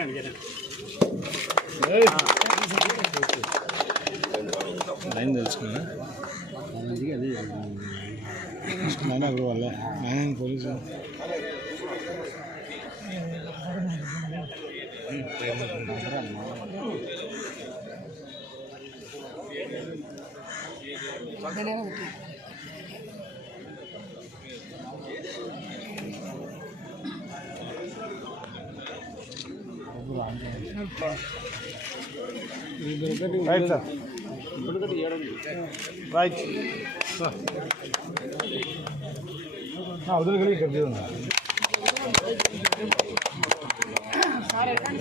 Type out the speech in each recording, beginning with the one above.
ముందు కదా bus line తెలుసుకున్నా నాయన అప్పుడు వాళ్ళ నాయన పోలీసు. రైట్ సార్ రైట్ వదిలి కలిగి ఇక్కడ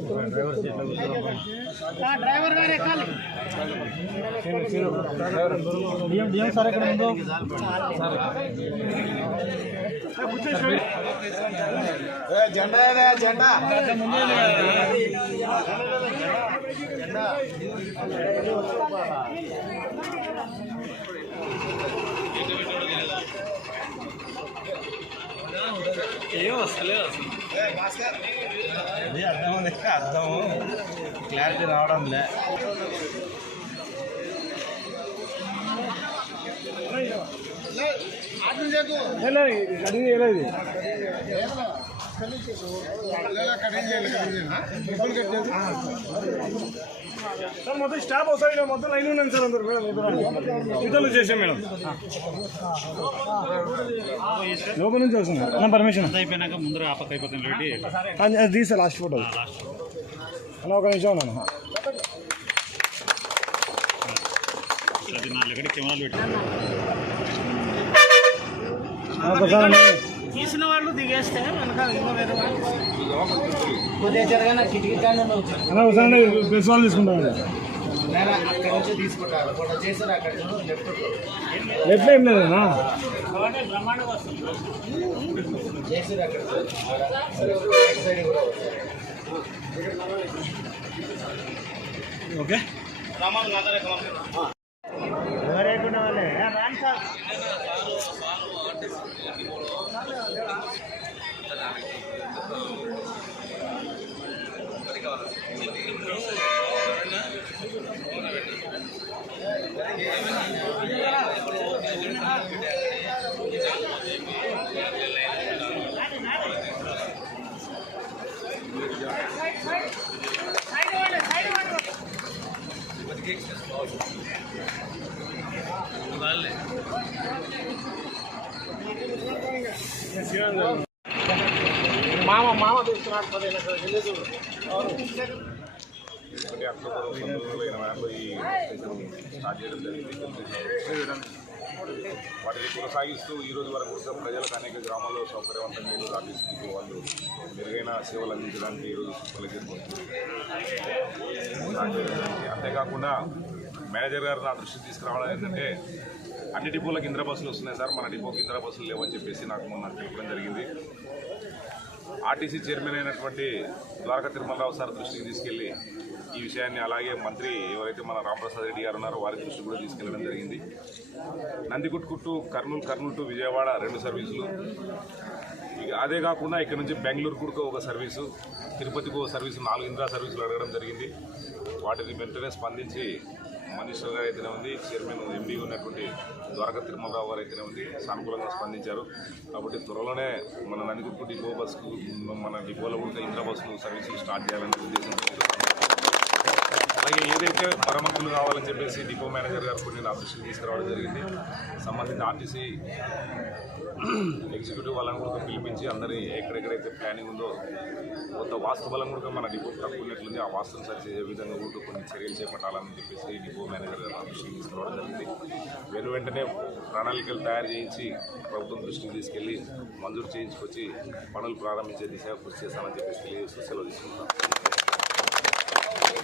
చూడండి డ్రైవర్ గారు ఎక్కాలి డిఎం డిఎం సార్ ఎక్కడ ఉందో జెండా జెండా అది అర్థం ఉంది అర్థం క్లారిటీ రావడం లే అది ఏలేదు సార్ మొత్తం స్టాప్ అవుతాయి మొత్తం లైన్ ఉన్నాను సార్ అందరు. మేడం ఇతరులు చేసాం మేడం. లోపల నుంచి వస్తుంది. పర్మిషన్ అయిపోయినాక ముందర ఆ పక్క అయిపోతుంది అది తీసా లాస్ట్ ఫోటో అన్న ఒక నిమిషం ఉన్నాను అది కెమెరాలు పెట్టి ఒకసారి తీసిన వాళ్ళు దిగేస్తే వెనక ఇంకో వేరే వాళ్ళు. కొద్దిగా జరగానే కిటికీ కానీ వాళ్ళు తీసుకుంటాను అక్కడ నుంచి తీసుకుంటారు. చేశారు అక్కడ? లెఫ్ట్ ఏం లేదన్నా? చేశారు అక్కడ? రైట్ సైడ్ కూడా ఓకే మామ మామ తీసుకున్నాడు పదిహేను ఎకరాలు. వెళ్ళి ఒకటి అక్టోబర్ పంతొమ్మిది వందల ఆరులో ఈ స్టార్ట్ చేయడం జరిగింది. వాటిని కొనసాగిస్తూ ఈ రోజు వరకు కూడా ప్రజలకు అనేక గ్రామాల్లో సౌకర్యవంతంగా ఈరోజు ఆర్టీసీకి వాళ్ళు మెరుగైన సేవలు అందించడానికి ఈరోజు పలికిపోతుంది అంతేకాకుండా మేనేజర్ గారు నా దృష్టికి తీసుకురావడం ఏంటంటే అన్ని డిపోలకు ఇంద్ర బస్సులు వస్తున్నాయి సార్. మన డిపోకి ఇంద్ర బస్సులు లేవని చెప్పేసి నాకు మొన్న చెప్పడం జరిగింది. ఆర్టీసీ చైర్మన్ అయినటువంటి ద్వారకా తిరుమలరావు సార్ దృష్టికి తీసుకెళ్ళి ఈ విషయాన్ని అలాగే మంత్రి ఎవరైతే మన రామప్రసాద్ రెడ్డి గారు ఉన్నారో వారి దృష్టికి కూడా తీసుకెళ్ళడం జరిగింది. నందికుట్టు కర్నూలు కర్నూలు టు విజయవాడ రెండు సర్వీసులు. ఇక అదే కాకుండా ఇక్కడ నుంచి బెంగళూరు ఒక సర్వీసు తిరుపతికి ఒక సర్వీసు నాలుగు ఇంద్రా సర్వీసులు అడగడం జరిగింది. వాటిని వెంటనే స్పందించి మినిస్టర్ గారు అయితేనే ఉంది చైర్మన్ ఎండీ ఉన్నటువంటి ద్వారకా తిరుమలరావు గారు అయితేనే ఉంది సానుకూలంగా స్పందించారు. కాబట్టి త్వరలోనే మన నందిగుట్టు డిపో బస్సుకు మన డిపోలో కూడా ఇంద్ర బస్సులు సర్వీసులు స్టార్ట్ చేయాలనే ఉద్దేశం అలాగే ఏదైతే మరమ్మతులు కావాలని చెప్పేసి డిపో మేనేజర్ గారు కొన్ని ఆపరేషన్ తీసుకురావడం జరిగింది. సంబంధిత ఆర్టీసీ ఎగ్జిక్యూటివ్ వాళ్ళని కూడా పిలిపించి అందరినీ ఎక్కడెక్కడైతే ప్లానింగ్ ఉందో కొంత వాస్తు బలం కూడా మన డిపో తక్కువ ఉన్నట్లుంది ఆ వాస్తవం సరిచేసే విధంగా కూడా కొన్ని చర్యలు చేపట్టాలని చెప్పేసి డిపో మేనేజర్ గారు నా తీసుకురావడం జరిగింది. వెను వెంటనే ప్రణాళికలు తయారు చేయించి ప్రభుత్వం దృష్టికి తీసుకెళ్ళి మంజూరు చేయించుకొచ్చి పనులు ప్రారంభించే దిశగా కృషి చేస్తానని చెప్పేసి తెలియజేస్తూ సెలవు తీసుకుంటాం